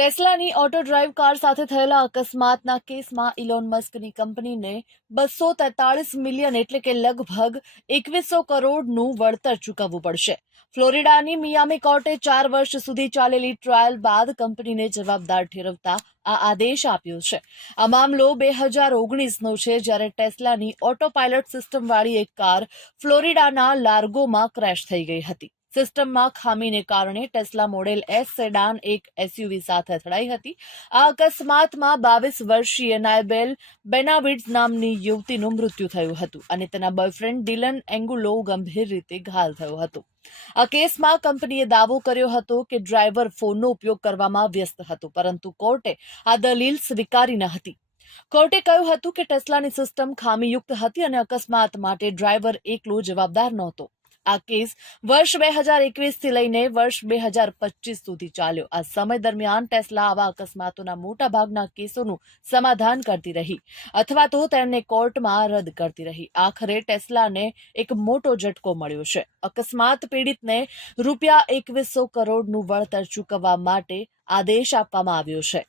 ટેસ્લાની auto drive car સાથે થયેલા અકસ્માતના કેસમાં ઇલોન મસ્કની કંપનીને 243 મિલિયન એટલે કે લગભગ 2100 કરોડનું વળતર ચૂકવવું પડશે. ફ્લોરિડાની મિયામી કોર્ટે 4 વર્ષ સુધી ચાલેલી ટ્રાયલ બાદ કંપનીને જવાબદાર ઠેરવતા આ આદેશ આપ્યો છે. આ મામલો 2019નો છે, જ્યારે ટેસ્લાની ઓટો પાયલટ સિસ્ટમવાળી એક કાર ફ્લોરિડાના લાર્ગોમાં ક્રેશ થઈ ગઈ હતી. સિસ્ટમમાં ખામીને કારણે ટેસ્લા મોડેલ એસ સેડાન એક એસયુવી સાથે અથડાઈ હતી. આ અકસ્માતમાં 22 વર્ષીય નાયબેલ બેનાવિડ્સ નામની યુવતીનું મૃત્યુ થયું હતું અને તેના બોયફ્રેન્ડ ડિલન એંગુલો ગંભીર રીતે ઘાયલ થયો હતો. આ કેસમાં કંપનીએ દાવો કર્યો હતો કે ડ્રાઈવર ફોનનો ઉપયોગ કરવામાં વ્યસ્ત હતો, પરંતુ કોર્ટે આ દલીલ સ્વીકારી ન હતી. કોર્ટે કહ્યું હતું કે ટેસ્લાની સિસ્ટમ ખામીયુક્ત હતી અને અકસ્માત માટે ડ્રાઈવર એકલો જવાબદાર નહોતો. આ કેસ વર્ષ 2021થી લઈને વર્ષ 2025 સુધી ચાલ્યો. આ સમય દરમિયાન ટેસ્લા આવા અકસ્માતોના મોટાભાગના કેસોનું સમાધાન કરતી રહી અથવા તો તેમને કોર્ટમાં રદ કરતી રહી. આખરે ટેસ્લાને એક મોટો ઝટકો મળ્યો છે. અકસ્માત પીડિતને રૂપિયા 2100 કરોડનું વળતર ચૂકવવા માટે આદેશ આપવામાં આવ્યો છે.